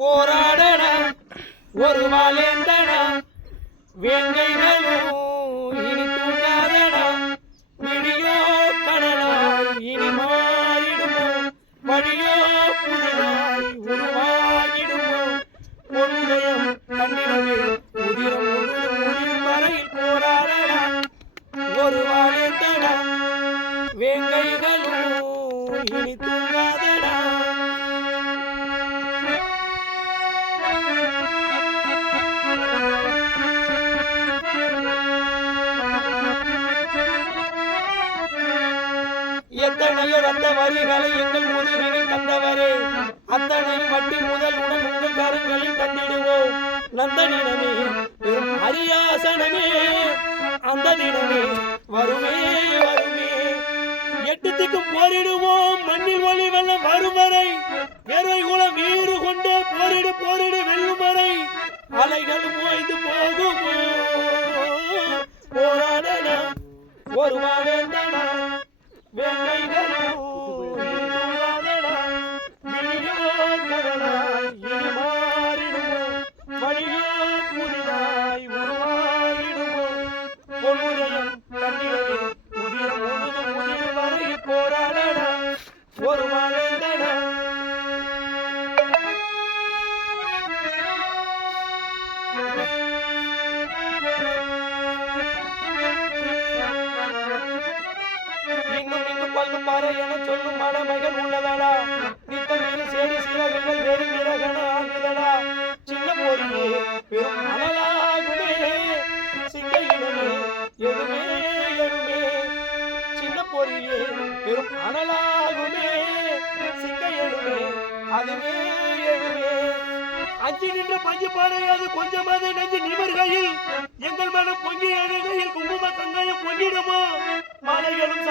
போராடடா ஒரு வாழேந்தடா வேங்கைகளும் இனி தூங்காதடா விடியோ கடலாய் இனி மாறிடுமோ வழியோ புதிதாய் உருவாகிடுமோ பொன்னுதயம் கண்டிடவே உதிரம் முடியும் வரையில் போராடடா ஒரு வாழேந்தடா வேங்கைகளும் இனி தூங்காதடா. எத்தனையோ ரத்த வரிகளை எங்கள் முதுகினில் தந்தவரே அத்தனையும் வட்டி முதல் உடன் உங்கள் கரங்களில் தந்திடுவோம். நந்தனிடமே அரியாசனமே அந்த தினமே வருமே வருமே எட்டுத்துக்கும் போரிடுவோம் மண்ணில் ஒளி வெள்ளம் வரும் வரை வேர்வை குலம் வீறு கொண்டே போரிடு போரிடு வெல்லும் வரை அலைகள் ஓய்ந்து போகுமோ போராடனா ஒரு வாழேந்தனா வேங்கைகளும் தூங்காதடா விழியோ கடலாய் இனி மாறிடுமோ வழியோ புதிதாய் உருவாகிடுமோ பொன்னுதயம் கண்டிடவே உதிரம் முழுதும் முதிர் வரை போராடடா ஒரு வாழேந்தடா. இன்னும் இன்னும் பல்லும் பாறை என சொல்லும் மடமைகள் உள்ளதடா நித்தம் இரு சேடி சீரகங்கள் வேறு விரகன ஆகுதடா சின்ன போரிலே பெரும் அனலாகுமே சிங்கையிடமே எழுமே எழுமே சின்ன போரிலே பெரும் அனலாகுமே சிங்கை எழுமே அதுவே எழுமே அஞ்சு நின்ற பஞ்சு பாறையாது கொஞ்சம் அது நெஞ்சு நிமர்கையில் எங்கள் மனம் பொங்கி அழுகையில் குங்கும கங்கையும் பொங்கிடுமோ மலைகளும்